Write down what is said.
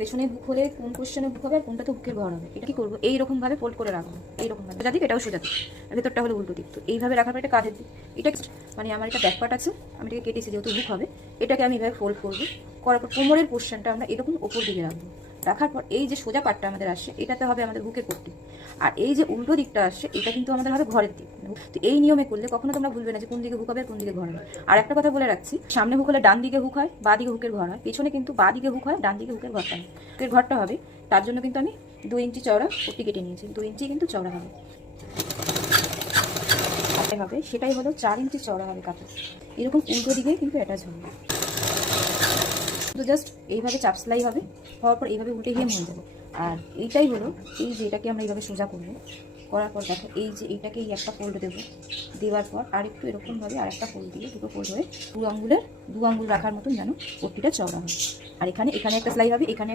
পেছনে বুক হলে কোন কোশ্চেনে বুক হবে আর কোনটাতে বুকের ঘর হবে, এটা কি করবো? এইরকম ভাবে ফোল্ড করে রাখবো, এইরকম ভাবে সোজা দিক, এটাও সোজা দিক, ভেতরটা হলো উল্টো দিক। তো এইভাবে রাখার পর এটা কাঁধের দিক, এটা মানে আমার এটা ব্যাক পার্ট আছে, আমি এটাকে কেটেছি যেহেতু বুক হবে, এটাকে আমি এইভাবে ফোল্ড করবো। করার পর কোমরের পোর্শনটা আমরা এরকম ওপর দিকে রাখবো। রাখার পর এই যে সোজা পার্টটা আমাদের আসছে, এটাতে হবে আমাদের বুকের পট্টি, আর এই যে উল্টো দিকটা আসছে এটা কিন্তু আমাদের হবে ঘরের দিক। তো এই নিয়মে করলে কখনো তোমরা ভুলবে না যে কোন দিকে হুক হবে কোন দিকে ঘর হবে। আর একটা কথা বলে রাখছি, সামনে হুক হলে ডান দিকে হুক হয়, বা দিকে হুকের ঘর হয়, পেছনে কিন্তু বা দিকে হুক হয়, ডান দিকে হুকের ঘরটা হয়। হুকের ঘরটা হবে, তার জন্য কিন্তু আমি 2 ইঞ্চি চওড়া পট্টি কেটে নিয়েছি, 2 ইঞ্চি কিন্তু চওড়া হবে হবে, সেটাই হলো 4 ইঞ্চি চওড়া হবে কাপড়। এরকম উল্টো দিকে কিন্তু অ্যাটাচ হবে। তো জাস্ট এইভাবে চাপ সেলাই হবে, হওয়ার পর এইভাবে উল্টে হেম হয়ে যাবে। আর এইটাই হলো, এই যে এটাকে আমরা এইভাবে সোজা করবো, করার পর দেখো এই যে এইটাকে এই একটা ফোল্ড দেবো, দেওয়ার পর আরেকটু এরকমভাবে আর একটা ফোল্ড দিয়ে, দুটো ফোল্ড হয়ে দু আঙ্গুল রাখার মতন যেন পট্টিটা চওড়া হয়। আর এখানে একটা সেলাই হবে, এখানে একটা